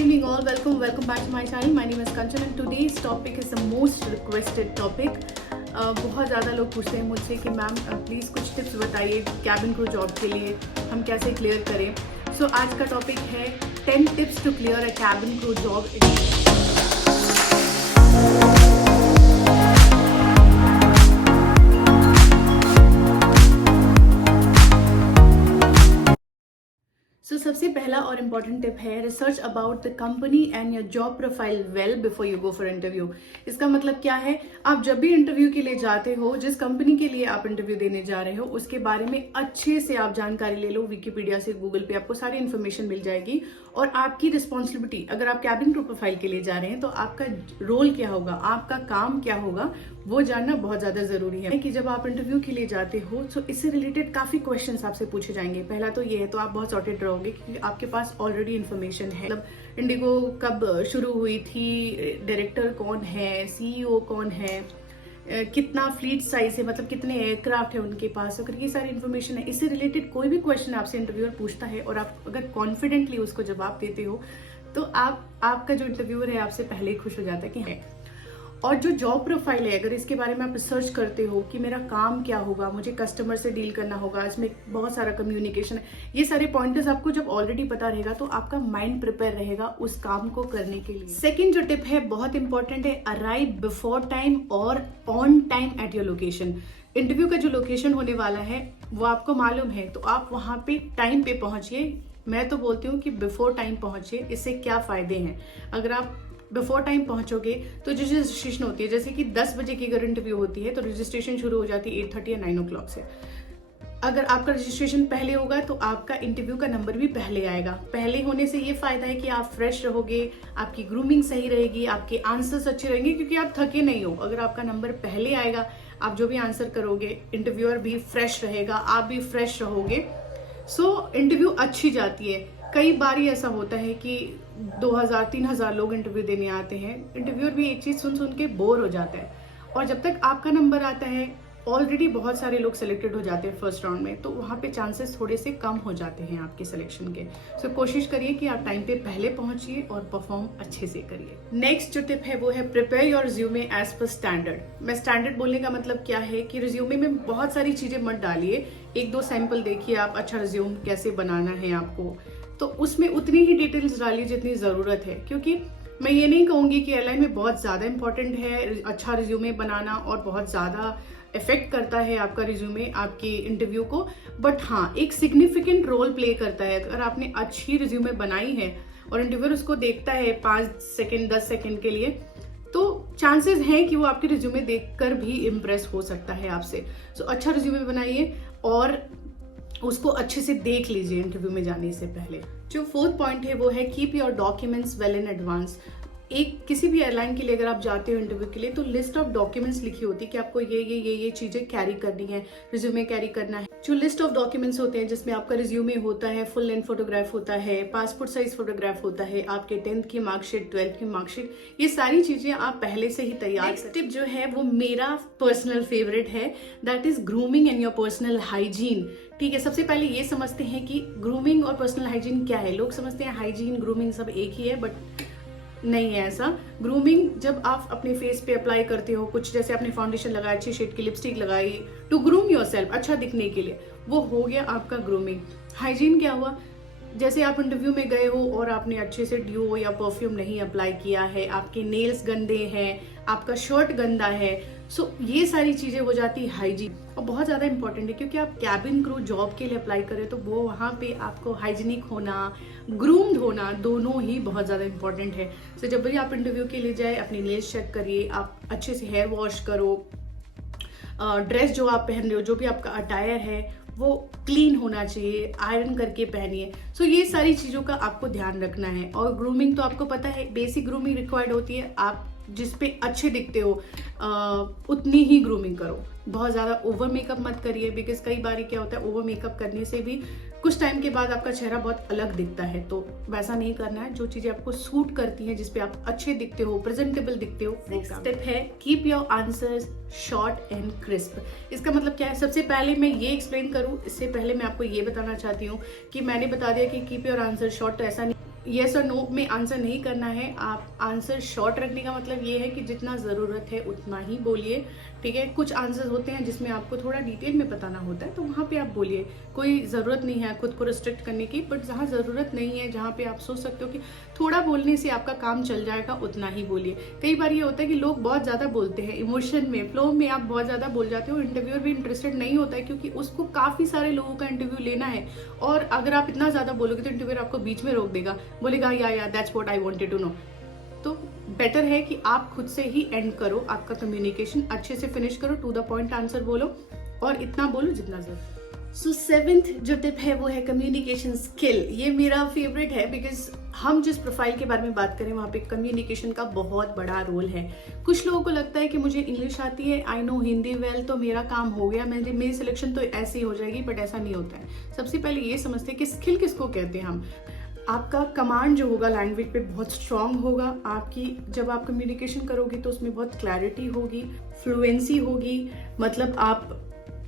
evening all, welcome back to my channel. My name is Kanchan and today's topic is the most requested topic. बहुत ज़्यादा लोग पूछते हैं मुझसे कि मैम प्लीज़ कुछ टिप्स बताइए कैबिन क्रू जॉब के लिए हम कैसे क्लियर करें. सो आज का टॉपिक है 10 tips to clear a cabin crew job. So सबसे पहला और इम्पॉर्टेंट टिप है research about the company and your job profile well before you go for interview. इसका मतलब क्या है, आप जब भी इंटरव्यू के लिए जाते हो, जिस कंपनी के लिए आप इंटरव्यू देने जा रहे हो उसके बारे में अच्छे से आप जानकारी ले लो. विकिपीडिया से, गूगल पे आपको सारी इन्फॉर्मेशन मिल जाएगी. और आपकी रिस्पॉन्सिबिलिटी, अगर आप कैबिन क्रू प्रोफाइल के लिए जा रहे हैं तो आपका रोल क्या होगा, आपका काम क्या होगा, वो जानना बहुत ज्यादा जरूरी है. कि जब आप इंटरव्यू के लिए जाते हो तो इससे रिलेटेड काफी क्वेश्चंस आपसे पूछे जाएंगे. पहला तो ये है, तो आप बहुत सॉर्टेड रहोगे क्योंकि आपके पास ऑलरेडी इन्फॉर्मेशन है. मतलब इंडिगो कब शुरू हुई थी, डायरेक्टर कौन है, सीईओ कौन है, कितना फ्लीट साइज है, मतलब कितने एयरक्राफ्ट है उनके पास, अगर ये सारी इन्फॉर्मेशन है. इससे रिलेटेड कोई भी क्वेश्चन आपसे इंटरव्यूअर पूछता है और आप अगर कॉन्फिडेंटली उसको जवाब देते हो तो आपका जो इंटरव्यूअर है आपसे पहले ही खुश हो जाता है कि है. और जो जॉब प्रोफाइल है, अगर इसके बारे में आप रिसर्च करते हो कि मेरा काम क्या होगा, मुझे कस्टमर से डील करना होगा, इसमें बहुत सारा कम्युनिकेशन है, ये सारे पॉइंटर्स आपको जब ऑलरेडी पता रहेगा तो आपका माइंड प्रिपेयर रहेगा उस काम को करने के लिए. सेकंड जो टिप है बहुत इंपॉर्टेंट है, अराइव बिफोर टाइम और on time at your location. Interview का जो लोकेशन होने वाला है वो आपको मालूम है तो आप वहां पे टाइम पे पहुंचिए. मैं तो बोलती हूँ कि बिफोर टाइम पहुंचिए. इससे क्या फायदे हैं, अगर आप बिफोर टाइम पहुंचोगे तो जो रजिस्ट्रेशन होती है, जैसे कि 10 बजे की अगर इंटरव्यू होती है तो रजिस्ट्रेशन शुरू हो जाती है 8:30 या 9 o'clock से. अगर आपका रजिस्ट्रेशन पहले होगा तो आपका इंटरव्यू का नंबर भी पहले आएगा. पहले होने से ये फायदा है कि आप फ्रेश रहोगे, आपकी ग्रूमिंग सही रहेगी, आपके आंसर्स अच्छे रहेंगे क्योंकि आप थके नहीं हो. अगर आपका नंबर पहले आएगा, आप जो भी आंसर करोगे, इंटरव्यूअर भी फ्रेश रहेगा, आप भी फ्रेश रहोगे. सो इंटरव्यू अच्छी जाती है. कई बार ही ऐसा होता है कि 2000-3000 लोग इंटरव्यू देने आते हैं, इंटरव्यूअर भी एक चीज सुन के बोर हो जाता है. और जब तक आपका नंबर आता है ऑलरेडी बहुत सारे लोग सिलेक्टेड हो जाते हैं फर्स्ट राउंड में, तो वहां पे चांसेस थोड़े से कम हो जाते हैं आपके सिलेक्शन के. सो कोशिश करिए कि आप टाइम पे पहले पहुंचिए और परफॉर्म अच्छे से करिए. नेक्स्ट जो टिप है वो है prepare your resume as per standard. मैं स्टैंडर्ड बोलने का मतलब क्या है कि रिज्यूमे में बहुत सारी चीजें मत डालिए. 1-2 सैंपल देखिए आप, अच्छा रिज्यूम कैसे बनाना है आपको, तो उसमें उतनी ही डिटेल्स डालिए जितनी जरूरत है. क्योंकि मैं ये नहीं कहूंगी कि एयरलाइन में बहुत ज्यादा इंपॉर्टेंट है अच्छा रिज्यूमे बनाना और बहुत ज्यादा इफेक्ट करता है आपका रिज्यूमे आपके इंटरव्यू को, बट हाँ एक सिग्निफिकेंट रोल प्ले करता है. अगर आपने अच्छी रिज्यूमे बनाई है और इंटरव्यूअर उसको देखता है 5 सेकेंड 10 सेकेंड के लिए, तो चांसेस हैं कि वो आपके रिज्यूमे देखकर भी इम्प्रेस हो सकता है आपसे. सो अच्छा रिज्यूमे बनाइए और उसको अच्छे से देख लीजिए इंटरव्यू में जाने से पहले. जो 4th पॉइंट है वो है keep your documents well in advance. एक किसी भी एयरलाइन के लिए अगर आप जाते हो इंटरव्यू के लिए तो लिस्ट ऑफ डॉक्यूमेंट्स लिखी होती है कि आपको ये चीजें कैरी करनी है, रिज्यूमे कैरी करना है. जो लिस्ट ऑफ डॉक्यूमेंट्स होते हैं जिसमें आपका रिज्यूमे होता है, फुल लेंथ फोटोग्राफ होता है, पासपोर्ट साइज फोटोग्राफ होता है, आपके 10th की मार्कशीट, 12th की मार्कशीट, ये सारी चीजें आप पहले से ही तैयार. नेक्स्ट टिप जो है वो मेरा पर्सनल फेवरेट है, that is grooming and your personal hygiene. ठीक है, सबसे पहले ये समझते हैं कि ग्रूमिंग और पर्सनल हाइजीन क्या है. लोग समझते हैं हाइजीन ग्रूमिंग सब एक ही है, बट नहीं है ऐसा. ग्रूमिंग जब आप अपने फेस पे अप्लाई करते हो, कुछ जैसे आपने फाउंडेशन लगाया, अच्छी शेड की लिपस्टिक लगाई टू ग्रूम योरसेल्फ, अच्छा दिखने के लिए, वो हो गया आपका ग्रूमिंग. हाइजीन क्या हुआ, जैसे आप इंटरव्यू में गए हो और आपने अच्छे से ड्यू या परफ्यूम नहीं अप्लाई किया है, आपके नेल्स गंदे हैं, आपका शर्ट गंदा है. सो ये सारी चीजें हो जाती है हाइजीन, और बहुत ज्यादा इंपॉर्टेंट है क्योंकि आप कैबिन क्रू जॉब के लिए अप्लाई करें तो वो वहां पे आपको हाइजीनिक होना, ग्रूम्ड होना, दोनों ही बहुत ज्यादा इंपॉर्टेंट है. सो जब भी आप इंटरव्यू के लिए जाए अपनी नेल्स चेक करिए, आप अच्छे से हेयर वॉश करो, ड्रेस जो आप पहन रहे हो, जो भी आपका अटायर है वो क्लीन होना चाहिए, आयरन करके पहनिए. सो ये सारी चीजों का आपको ध्यान रखना है. और ग्रूमिंग तो आपको पता है, बेसिक ग्रूमिंग रिक्वायर्ड होती है. आप जिस पे अच्छे दिखते हो उतनी ही ग्रूमिंग करो. बहुत ज्यादा ओवर मेकअप मत करिए, बिकॉज कई बार क्या होता है ओवर मेकअप करने से भी कुछ टाइम के बाद आपका चेहरा बहुत अलग दिखता है. तो वैसा नहीं करना है. जो चीजें आपको सूट करती हैं, जिसपे आप अच्छे दिखते हो, प्रेजेंटेबल दिखते हो, वो काम. स्टेप है keep your answers short and crisp. इसका मतलब क्या है, सबसे पहले मैं ये एक्सप्लेन करूं, इससे पहले मैं आपको ये बताना चाहती हूँ कि मैंने बता दिया कि कीप योर आंसर शॉर्ट, तो ऐसा नहीं येस और नो में आंसर नहीं करना है। आप आंसर शॉर्ट रखने का मतलब ये है कि जितना ज़रूरत है उतना ही बोलिए, ठीक है। कुछ आंसर होते हैं जिसमें आपको थोड़ा डिटेल में बताना होता है, तो वहाँ पे आप बोलिए, कोई ज़रूरत नहीं है खुद को रिस्ट्रिक्ट करने की। बट जहाँ ज़रूरत नहीं है, जहाँ पे आप सोच सकते हो कि थोड़ा बोलने से आपका काम चल जाएगा, उतना ही बोलिए। कई बार ये होता है कि लोग बहुत ज़्यादा बोलते हैं, इमोशन में, फ्लो में आप बहुत ज़्यादा बोल जाते हो, इंटरव्यूअर भी इंटरेस्टेड नहीं होता है क्योंकि उसको काफ़ी सारे लोगों का इंटरव्यू लेना है। और अगर आप इतना ज़्यादा बोलोगे तो इंटरव्यूअर आपको बीच में रोक देगा, बोलेगा या that's what I wanted to know. तो बेटर है कि आप खुद से ही एंड करो, आपका कम्युनिकेशन अच्छे से फिनिश करो, टू द पॉइंट आंसर बोलो और इतना बोलो जितना जरूरत। सो सेवेंथ जो टिप है वो है कम्युनिकेशन स्किल। ये मेरा फेवरेट है बिकॉज हम जिस प्रोफाइल के बारे में बात करें वहाँ पे कम्युनिकेशन का बहुत बड़ा रोल है। कुछ लोगों को लगता है कि मुझे इंग्लिश आती है, आई नो हिंदी वेल, तो मेरा काम हो गया, मेरी सिलेक्शन तो ऐसे ही हो जाएगी, बट ऐसा नहीं होता है। सबसे पहले ये समझते हैं कि स्किल किसको कहते हैं हम। आपका कमांड जो होगा लैंग्वेज पे बहुत स्ट्रांग होगा, आपकी जब आप कम्युनिकेशन करोगे तो उसमें बहुत क्लैरिटी होगी, फ्लुएंसी होगी, मतलब आप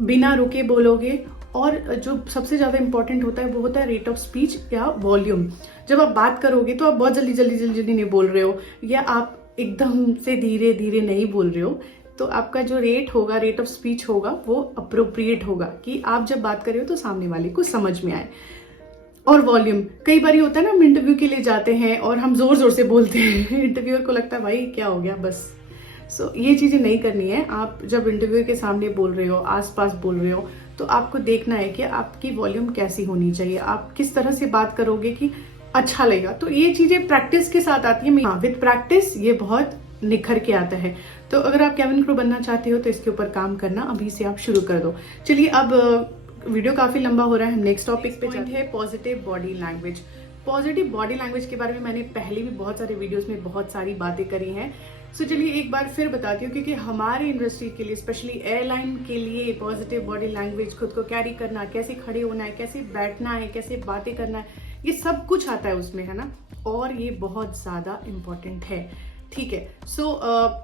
बिना रुके बोलोगे। और जो सबसे ज़्यादा इंपॉर्टेंट होता है वो होता है रेट ऑफ स्पीच या वॉल्यूम। जब आप बात करोगे तो आप बहुत जल्दी जल्दी जल्दी जल्दी नहीं बोल रहे हो, या आप एकदम से धीरे धीरे नहीं बोल रहे हो, तो आपका जो रेट होगा, रेट ऑफ स्पीच होगा, वो अप्रोप्रिएट होगा कि आप जब बात कर रहे हो तो सामने वाले को समझ में आए। और वॉल्यूम, कई बार होता है ना, हम इंटरव्यू के लिए जाते हैं और हम जोर जोर से बोलते हैं, इंटरव्यूअर को लगता है भाई क्या हो गया बस। सो ये चीजें नहीं करनी है। आप जब इंटरव्यू के सामने बोल रहे हो, आसपास बोल रहे हो, तो आपको देखना है कि आपकी वॉल्यूम कैसी होनी चाहिए, आप किस तरह से बात करोगे कि अच्छा लगेगा। तो ये चीजें प्रैक्टिस के साथ आती है। हाँ, विद प्रैक्टिस ये बहुत निखर के आता है। तो अगर आप केबिन क्रू बनना चाहते हो तो इसके ऊपर काम करना अभी से आप शुरू कर दो। चलिए, अब वीडियो काफी लंबा हो रहा है, हम नेक्स्ट टॉपिक पे जाते हैं, positive body language. Positive body language के बारे में मैंने पहले भी बहुत सारे वीडियोस में बहुत सारी बातें करी हैं। सो चलिए एक बार फिर बताती हूँ, क्योंकि हमारे इंडस्ट्री के लिए, स्पेशली एयरलाइन के लिए, पॉजिटिव बॉडी लैंग्वेज, खुद को कैरी करना, कैसे खड़े होना है, कैसे बैठना है, कैसे बातें करना है, ये सब कुछ आता है उसमें, है ना। और ये बहुत ज्यादा इंपॉर्टेंट है, ठीक है। सो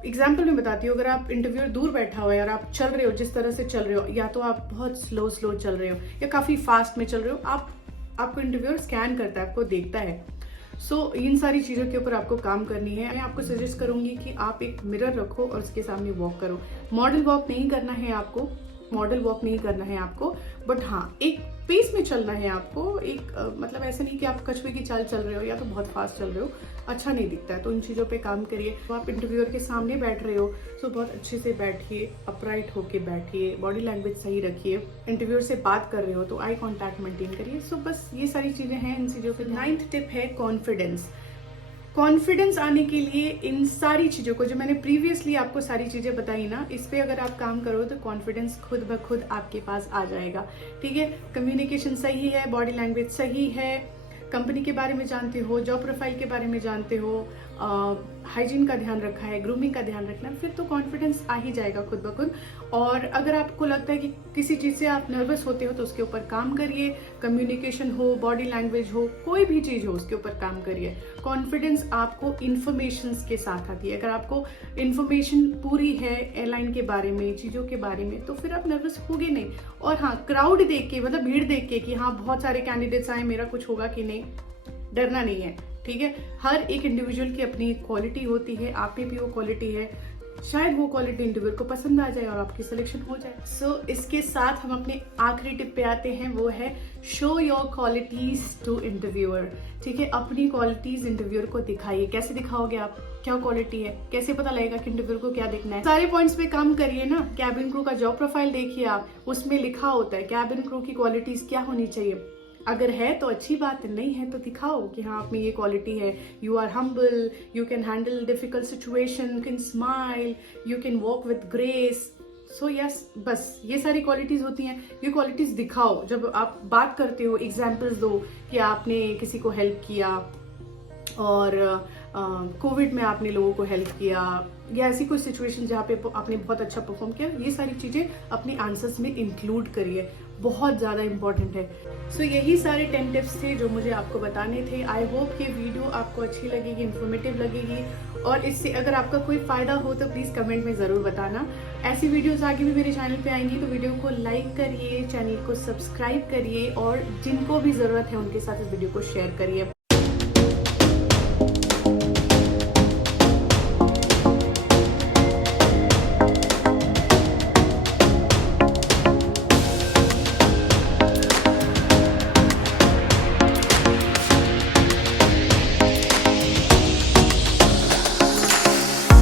एग्जाम्पल में बताती हूँ, अगर आप इंटरव्यूअर दूर बैठा हुआ है और आप चल रहे हो जिस तरह से चल रहे हो, या तो आप बहुत स्लो चल रहे हो या काफी फास्ट में चल रहे हो, आपको इंटरव्यूअर स्कैन करता है, आपको देखता है। सो इन सारी चीज़ों के ऊपर आपको काम करनी है। मैं आपको सजेस्ट करूंगी कि आप एक मिरर रखो और उसके सामने वॉक करो। मॉडल वॉक नहीं करना है आपको, बट हाँ, एक पेस में चलना है आपको। एक मतलब ऐसा नहीं कि आप कछुए की चाल चल रहे हो या तो बहुत फास्ट चल रहे हो, अच्छा नहीं दिखता है। तो इन चीज़ों पे काम करिए। तो आप इंटरव्यूअर के सामने बैठ रहे हो, तो बहुत अच्छे से बैठिए, अपराइट होके बैठिए, बॉडी लैंग्वेज सही रखिए। इंटरव्यूअर से बात कर रहे हो तो आई कॉन्टैक्ट मेंटेन करिए। सो बस ये सारी चीज़ें हैं इन चीज़ों पे। 9th टिप है कॉन्फिडेंस। कॉन्फिडेंस आने के लिए इन सारी चीज़ों को, जो मैंने प्रीवियसली आपको सारी चीज़ें बताई ना, इस पे अगर आप काम करो तो कॉन्फिडेंस खुद ब खुद आपके पास आ जाएगा, ठीक है। कम्युनिकेशन सही है, बॉडी लैंग्वेज सही है, कंपनी के बारे में जानते हो, जॉब प्रोफाइल के बारे में जानते हो, हाइजीन का ध्यान रखा है, ग्रूमिंग का ध्यान रखना, फिर तो कॉन्फिडेंस आ ही जाएगा खुद ब खुद। और अगर आपको लगता है कि किसी चीज़ से आप नर्वस होते हो तो उसके ऊपर काम करिए। कम्युनिकेशन हो, बॉडी लैंग्वेज हो, कोई भी चीज़ हो, उसके ऊपर काम करिए। कॉन्फिडेंस आपको इन्फॉर्मेशन के साथ आती है। अगर आपको इन्फॉर्मेशन पूरी है एयरलाइन के बारे में, चीज़ों के बारे में, तो फिर आप नर्वस होगे नहीं। और हाँ, क्राउड देख के, मतलब भीड़ देख के कि हाँ बहुत सारे कैंडिडेट्स आए, मेरा कुछ होगा कि नहीं, डरना नहीं है, ठीक है। हर एक इंडिविजुअल की अपनी क्वालिटी होती है, आप में भी वो क्वालिटी है, शायद वो क्वालिटी इंटरव्यूअर को पसंद आ जाए और आपकी सिलेक्शन हो जाए। सो इसके साथ हम अपने आखिरी टिप पे आते हैं, वो है show your qualities to interviewer, ठीक है। अपनी क्वालिटीज इंटरव्यूअर को दिखाइए। कैसे दिखाओगे आप, क्या क्वालिटी है, कैसे पता लगेगा कि इंटरव्यूअर को क्या देखना है। सारे पॉइंट्स पे काम करिए ना। कैबिन क्रू का जॉब प्रोफाइल देखिए आप, उसमें लिखा होता है कैबिन क्रू की क्वालिटीज क्या होनी चाहिए। अगर है तो अच्छी बात है, नहीं है तो दिखाओ कि हाँ आप में ये क्वालिटी है। You are humble, you can handle difficult situation, you can smile, you can walk with grace. So yes, बस ये सारी क्वालिटीज होती हैं। ये क्वालिटीज दिखाओ। जब आप बात करते हो, एग्जाम्पल्स दो कि आपने किसी को हेल्प किया और कोविड में आपने लोगों को हेल्प किया, या ऐसी कोई सिचुएशन जहाँ पे आपने बहुत अच्छा परफॉर्म किया। ये सारी चीजें अपने आंसर्स में इंक्लूड करिए, बहुत ज्यादा इंपॉर्टेंट है। सो यही सारे 10 टिप्स थे जो मुझे आपको बताने थे। आई होप ये वीडियो आपको अच्छी लगेगी, इन्फॉर्मेटिव लगेगी, और इससे अगर आपका कोई फायदा हो तो प्लीज कमेंट में जरूर बताना। ऐसी वीडियोस आगे भी मेरे चैनल पे आएंगी, तो वीडियो को लाइक करिए, चैनल को सब्सक्राइब करिए, और जिनको भी जरूरत है उनके साथ इस वीडियो को शेयर करिए।